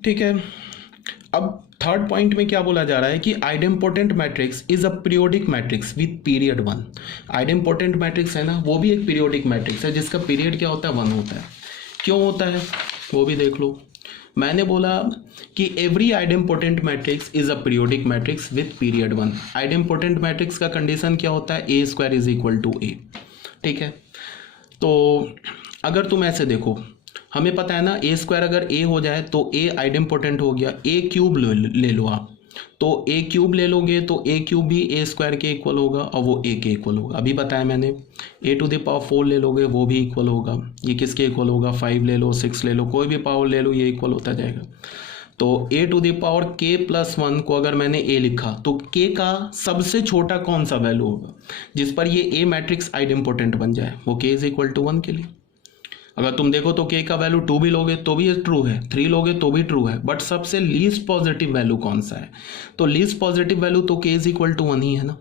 ठीक है। अब थर्ड पॉइंट में क्या बोला जा रहा है कि idempotent matrix is a periodic matrix with period 1। Idempotent matrix है ना, वो भी एक पीरियोडिक मैट्रिक्स है जिसका पीरियड क्या होता है, 1 होता है। क्यों होता है वो भी देख लो। मैंने बोला कि every idempotent matrix is a periodic matrix with period 1। Idempotent matrix का कंडीशन क्या होता है, ए स्क्वायर इज इक्वल टू ए। ठीक है, तो अगर तुम ऐसे देखो, हमें पता है ना ए स्क्वायर अगर ए हो जाए तो ए आइडेम्पोटेंट हो गया। ए क्यूब ले लो आप, तो ए क्यूब ले लोगे तो ए क्यूब भी ए स्क्वायर के इक्वल होगा और वो ए के इक्वल होगा। अभी बताया मैंने। ए टू द पावर 4 ले लोगे वो भी इक्वल होगा। ये किसके इक्वल होगा, 5 ले लो, 6 ले लो, कोई भी पावर ले लो, ये इक्वल होता जाएगा। तो ए टू द पावर के प्लस 1 को अगर मैंने ए लिखा तो के का सबसे छोटा कौन सा वैल्यू होगा जिस पर ये ए मैट्रिक्स आइडेम्पोटेंट बन जाए, वो के इज इक्वल टू 1 के लिए। अगर तुम देखो तो के का वैल्यू 2 भी लोगे तो भी ये ट्रू है, 3 लोगे तो भी ट्रू है, बट सबसे लीस्ट पॉजिटिव वैल्यू कौन सा है, तो लीस्ट पॉजिटिव वैल्यू तो के इज इक्वल टू 1 ही है ना।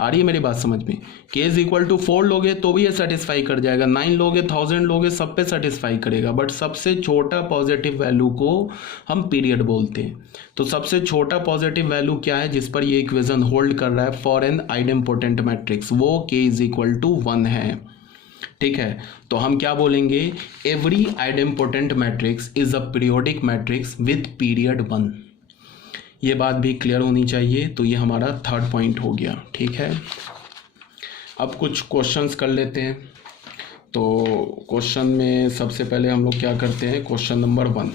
आ रही है मेरी बात समझ में। के इज इक्वल टू 4 लोगे तो भी ये सेटिस्फाई कर जाएगा, 9 लोगे, 1000 लोगे, सब पे सेटिस्फाई करेगा, बट सबसे छोटा पॉजिटिव वैल्यू को हम पीरियड बोलते हैं। तो सबसे छोटा पॉजिटिव वैल्यू क्या है जिस पर ये इक्वेशन होल्ड कर रहा है फॉर एन आइडेम्पोटेंट मैट्रिक्स, वो के इज इक्वल टू 1 है। ठीक है, तो हम क्या बोलेंगे, every idempotent matrix is a periodic matrix with period 1। ये बात भी क्लियर होनी चाहिए। तो ये हमारा थर्ड पॉइंट हो गया। ठीक है, अब कुछ क्वेश्चंस कर लेते हैं। तो क्वेश्चन में सबसे पहले हम लोग क्या करते हैं, क्वेश्चन नंबर 1।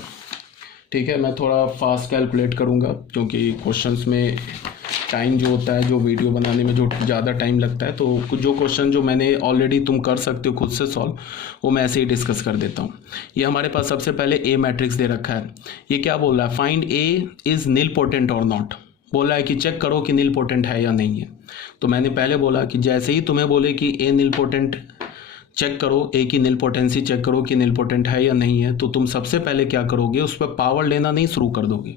ठीक है, मैं थोड़ा फास्ट कैलकुलेट करूँगा क्योंकि क्वेश्चंस में टाइम जो होता है, जो वीडियो बनाने में जो ज़्यादा टाइम लगता है, तो जो क्वेश्चन जो मैंने ऑलरेडी तुम कर सकते हो खुद से सॉल्व, वो मैं ऐसे ही डिस्कस कर देता हूँ। ये हमारे पास सबसे पहले ए मैट्रिक्स दे रखा है। ये क्या बोल रहा है, find A is nilpotent or not. बोला है कि चेक करो कि नील पोटेंट है या नहीं है। तो मैंने पहले बोला कि जैसे ही तुम्हें बोले कि ए नील पोटेंट चेक करो, ए की नील पोटेंसी चेक करो कि नील पोटेंट है या नहीं है, तो तुम सबसे पहले क्या करोगे, उस पर पावर लेना नहीं शुरू कर दोगे।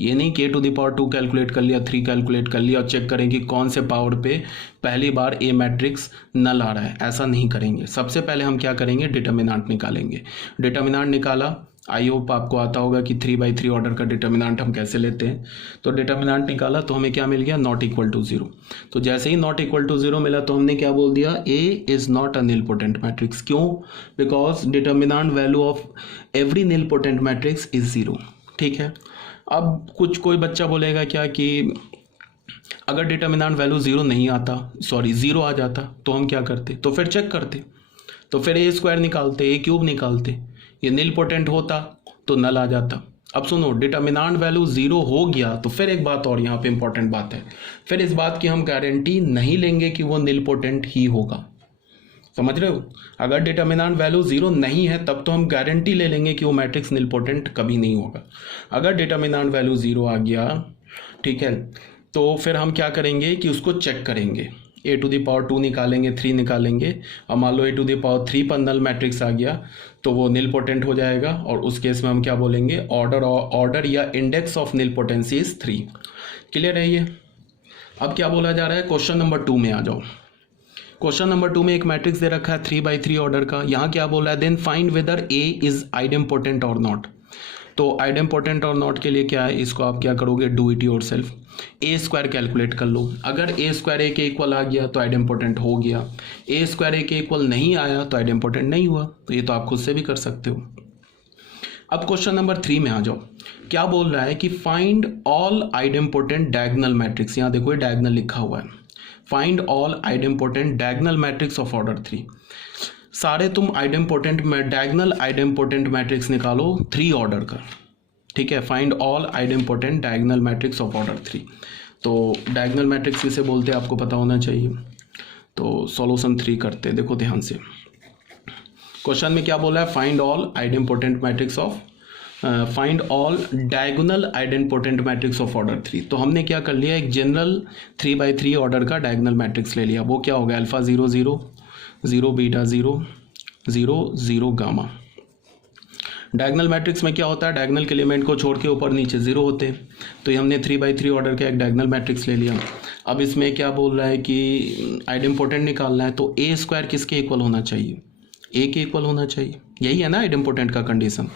ये नहीं कि ए टू द पावर 2 कैलकुलेट कर लिया, 3 कैलकुलेट कर लिया और चेक करेंगे कौन से पावर पे पहली बार ए मैट्रिक्स नल आ रहा है, ऐसा नहीं करेंगे। सबसे पहले हम क्या करेंगे, डिटर्मिनेंट निकालेंगे। डिटर्मिनेंट निकाला, आई होप आपको आता होगा कि 3/3 ऑर्डर का डिटर्मिनेंट हम कैसे लेते हैं। तो डिटर्मिनेंट निकाला तो हमें क्या मिल गया, नॉट इक्वल टू 0। तो जैसे ही नॉट इक्वल टू 0 मिला तो हमने क्या बोल दिया, A is not a nilpotent matrix. क्यों, because determinant value of every nilpotent matrix is 0। ठीक है, अब कोई बच्चा बोलेगा क्या कि अगर डिटर्मिनेंट वैल्यू 0 नहीं आता, सॉरी 0 आ जाता तो हम क्या करते, तो फिर चेक करते, तो फिर ए स्क्वायर निकालते, ए क्यूब निकालते, ये नील पोटेंट होता तो नल आ जाता। अब सुनो, डिटर्मिनेंट वैल्यू 0 हो गया तो फिर एक बात और यहाँ पे इंपॉर्टेंट बात है, फिर इस बात की हम गारंटी नहीं लेंगे कि वो नील पोटेंट ही होगा। समझ रहे हो, अगर डिटर्मिनेंट वैल्यू 0 नहीं है तब तो हम गारंटी ले लेंगे कि वो मैट्रिक्स नील पोटेंट कभी नहीं होगा। अगर डिटर्मिनेंट वैल्यू 0 आ गया, ठीक है, तो फिर हम क्या करेंगे कि उसको चेक करेंगे। ए टू द पावर 2 निकालेंगे, 3 निकालेंगे, और मान लो ए टू द पावर 3 पर नल मैट्रिक्स आ गया तो वो नील पोटेंट हो जाएगा। और उस केस में हम क्या बोलेंगे, ऑर्डर या index of nilpotency is 3। Clear है ये। अब क्या बोला जा रहा है, क्वेश्चन नंबर 2 में आ जाओ। क्वेश्चन नंबर 2 में एक मैट्रिक्स दे रखा है 3/3 ऑर्डर का। यहाँ क्या बोला है, then find whether A is idempotent or not. तो आइडेम्पोटेंट और नॉट के लिए क्या है, इसको आप क्या करोगे, do it yourself. A square calculate कर लो, अगर ए स्क्वायर ए के इक्वल आ गया तो आइडेम्पोटेंट हो गया, ए स्क्वायर ए के इक्वल नहीं आया तो आइडेम्पोटेंट नहीं हुआ। तो ये तो आप खुद से भी कर सकते हो। अब क्वेश्चन नंबर 3 में आ जाओ। क्या बोल रहा है कि find all idempotent diagonal matrix. यहाँ देखो ये डायगोनल लिखा हुआ है, find all idempotent diagonal matrix of order 3। सारे तुम डायगोनल आइडेम्पोटेंट मैट्रिक्स निकालो 3 ऑर्डर का। ठीक है, find all idempotent diagonal matrix of order 3। तो डायगोनल मैट्रिक्स किसे बोलते हैं आपको पता होना चाहिए। तो सॉल्यूशन 3 करते हैं, देखो ध्यान से। क्वेश्चन में क्या बोला है, find all idempotent matrix of find all diagonal idempotent matrix of order 3। तो हमने क्या कर लिया, एक जनरल 3/3 ऑर्डर का डायगोनल मैट्रिक्स ले लिया। वो क्या होगा, alpha 0 0 0 beta 0 0 0 gamma. Diagonal matrix में क्या होता है, डायगोनल के एलिमेंट को छोड़ के ऊपर नीचे 0 होते हैं। तो ये हमने 3/3 ऑर्डर का एक डायगोनल मैट्रिक्स ले लिया। अब इसमें क्या बोल रहा है कि आइडेम्पोटेंट निकालना है, तो ए स्क्वायर किसके इक्वल होना चाहिए, ए के इक्वल होना चाहिए। यही है ना आइडेम्पोटेंट का कंडीशन।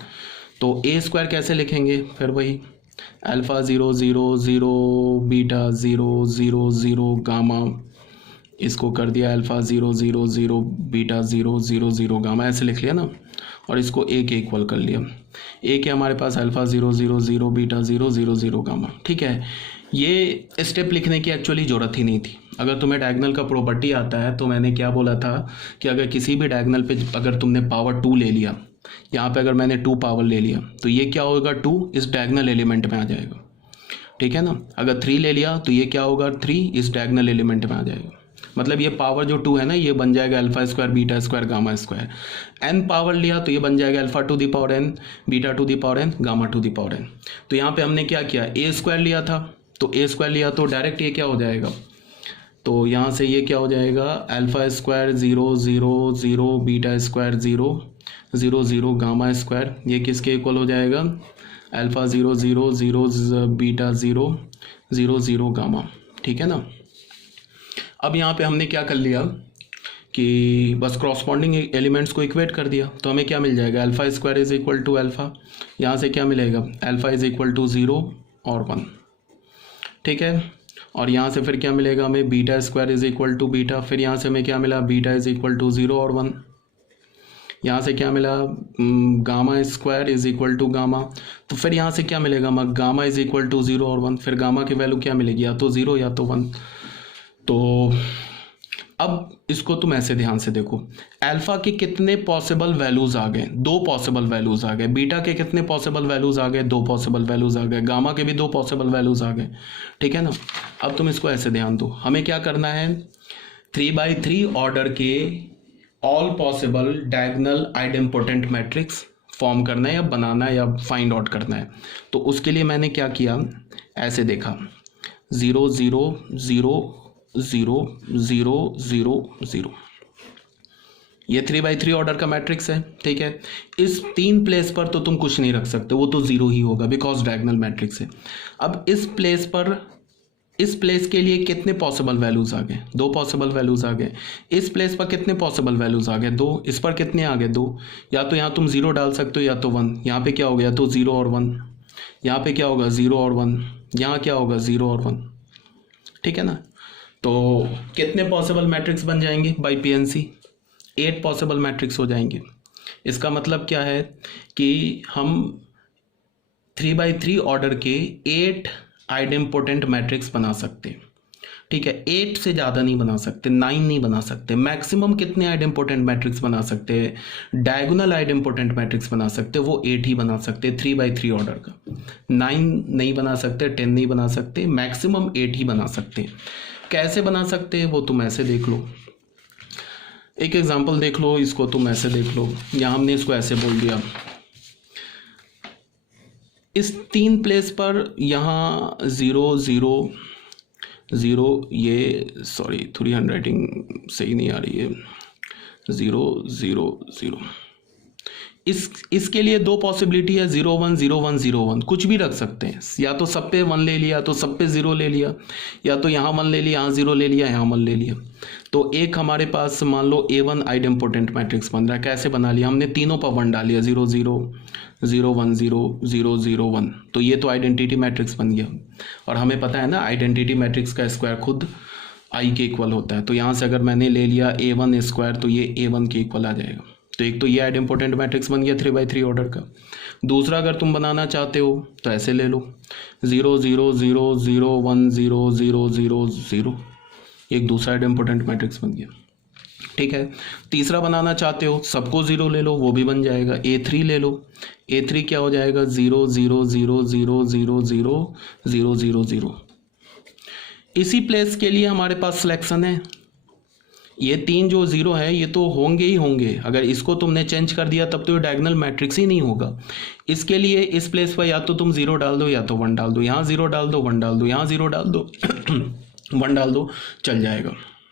तो ए स्क्वायर कैसे लिखेंगे, फिर वही अल्फ़ा 0 0 0 बीटा 0 0 0 गामा, इसको कर दिया अल्फ़ा 0 0 0 बीटा 0 0 0 गामा, ऐसे लिख लिया ना, और इसको ए के इक्वल कर लिया। ए के हमारे पास अल्फ़ा 0 0 0 बीटा 0 0 0 गामा। ठीक है, ये स्टेप लिखने की एक्चुअली ज़रूरत ही नहीं थी। अगर तुम्हें डायगोनल का प्रॉपर्टी आता है तो मैंने क्या बोला था कि अगर किसी भी डायगोनल पे अगर तुमने पावर 2 ले लिया, यहाँ पे अगर मैंने 2 पावर ले लिया तो ये क्या होगा, 2 इस डायगोनल एलिमेंट में आ जाएगा। ठीक है ना, अगर 3 ले लिया तो ये क्या होगा, 3 इस डायगोनल एलिमेंट में आ जाएगा। मतलब ये पावर जो 2 है ना, ये बन जाएगा alpha square beta square gamma square. n power लिया तो ये बन जाएगा alpha to the power n beta to the power n gamma to the power n। तो यहाँ पे हमने क्या किया, ए स्क्वायर लिया था, तो ए स्क्वायर लिया तो डायरेक्ट ये क्या हो जाएगा, तो यहाँ से ये क्या हो जाएगा, alpha square 0 0 0 beta square 0 0 0 gamma square, ये किसके इक्वल हो जाएगा, अल्फ़ा 0 0 0 बीटा 0 0 0 गामा। ठीक है ना। अब यहाँ पे हमने क्या कर लिया कि बस क्रॉसपॉन्डिंग एलिमेंट्स को इक्वेट कर दिया, तो हमें क्या मिल जाएगा, alpha square is equal to alpha, यहाँ से क्या मिलेगा, अल्फ़ा इज इक्वल टू 0 और 1। ठीक है, और यहाँ से फिर क्या मिलेगा हमें, beta square is equal to beta, फिर यहाँ से हमें क्या मिला, बीटा इज इक्वल टू 0 और 1। यहाँ से क्या मिला, gamma square is equal to gamma, तो फिर यहाँ से क्या मिलेगा, गामा इज इक्वल टू 0 और 1। फिर गामा की वैल्यू क्या मिलेगी, या तो 0 या तो 1। तो अब इसको तुम ऐसे ध्यान से देखो, अल्फा के कितने पॉसिबल वैल्यूज आ गए, 2 पॉसिबल वैल्यूज आ गए, बीटा के कितने पॉसिबल वैल्यूज आ गए, 2 पॉसिबल वैल्यूज आ गए, गामा के भी 2 पॉसिबल वैल्यूज आ गए। ठीक है ना। अब तुम इसको ऐसे ध्यान दो, हमें क्या करना है, 3x3 ऑर्डर के all possible diagonal idempotent matrix form करना है या बनाना है या फाइंड आउट करना है। तो उसके लिए मैंने क्या किया, ऐसे देखा 0 0 0 0 0 0 0, ये 3x3 ऑर्डर का मैट्रिक्स है। ठीक है, इस 3 प्लेस पर तो तुम कुछ नहीं रख सकते, वो तो 0 ही होगा बिकॉज डायगोनल मैट्रिक्स है। अब इस प्लेस पर, इस प्लेस के लिए कितने पॉसिबल वैल्यूज आ गए, 2 पॉसिबल वैल्यूज आ गए। इस प्लेस पर कितने पॉसिबल वैल्यूज आ गए, 2। इस पर कितने आ गए, 2। या तो यहाँ तुम 0 डाल सकते हो या तो 1। यहाँ पे क्या हो गया, तो 0 और 1, यहाँ पे क्या होगा 0 और 1, यहाँ क्या होगा 0 और 1। ठीक है ना। तो कितने पॉसिबल मैट्रिक्स बन जाएंगे बाई PNC, 8 पॉसिबल मैट्रिक्स हो जाएंगे। इसका मतलब क्या है कि हम 3x3 ऑर्डर के 8 आइडेम्पोटेंट मैट्रिक्स बना सकते हैं। ठीक है, 8 से ज़्यादा नहीं बना सकते, 9 नहीं बना सकते। मैक्सिमम कितने आइडेम्पोटेंट मैट्रिक्स बना सकते हैं, डायगोनल आइडेम्पोटेंट मैट्रिक्स बना सकते हैं, वो 8 ही बना सकते हैं 3x3 ऑर्डर का। 9 नहीं बना सकते, 10 नहीं बना सकते, मैक्सिमम 8 ही बना सकते हैं। कैसे बना सकते हैं वो तुम ऐसे देख लो, एक एग्जांपल देख लो, इसको तुम ऐसे देख लो। यहाँ हमने इसको ऐसे बोल दिया, इस 3 प्लेस पर यहाँ 0 0 0, ये सॉरी थोड़ी हैंड राइटिंग सही नहीं आ रही है, 0 0 0। इसके लिए 2 पॉसिबिलिटी है, 0 1 0 1 0 1, कुछ भी रख सकते हैं। या तो सब पे 1 ले लिया, तो सब पे 0 ले लिया, या तो यहाँ 1 ले लिया, यहाँ 0 ले लिया, यहाँ 1 ले लिया। तो एक हमारे पास मान लो A1 आइडेम्पोटेंट मैट्रिक्स बन रहा है। कैसे बना लिया हमने, तीनों पर 1 डाल लिया, 0 0 0 1 0 0 0 1। तो ये तो आइडेंटिटी मैट्रिक्स बन गया। और हमें पता है ना आइडेंटिटी मैट्रिक्स का स्क्वायर खुद I के इक्वल होता है। तो यहाँ से अगर मैंने ले लिया A1 स्क्वायर तो ये A1 के इक्वल आ जाएगा। तो एक तो ये आइडेम्पोटेंट मैट्रिक्स बन गया 3x3 ऑर्डर का। दूसरा अगर तुम बनाना चाहते हो तो ऐसे ले लो, 0 0 0 0 1 0 0 0 0, एक दूसरा आइडेम्पोटेंट मैट्रिक्स बन गया। ठीक है, तीसरा बनाना चाहते हो सबको 0 ले लो, वो भी बन जाएगा। A3 ले लो, A3 क्या हो जाएगा 0 0 0 0 0 0 0 0 0। इसी प्लेस के लिए हमारे पास सिलेक्शन है, ये 3 जो 0 है ये तो होंगे ही होंगे। अगर इसको तुमने चेंज कर दिया तब तो ये डायगोनल मैट्रिक्स ही नहीं होगा। इसके लिए इस प्लेस पर या तो तुम 0 डाल दो या तो 1 डाल दो, यहाँ 0 डाल दो 1 डाल दो, यहाँ 0 डाल दो 1 डाल दो, चल जाएगा।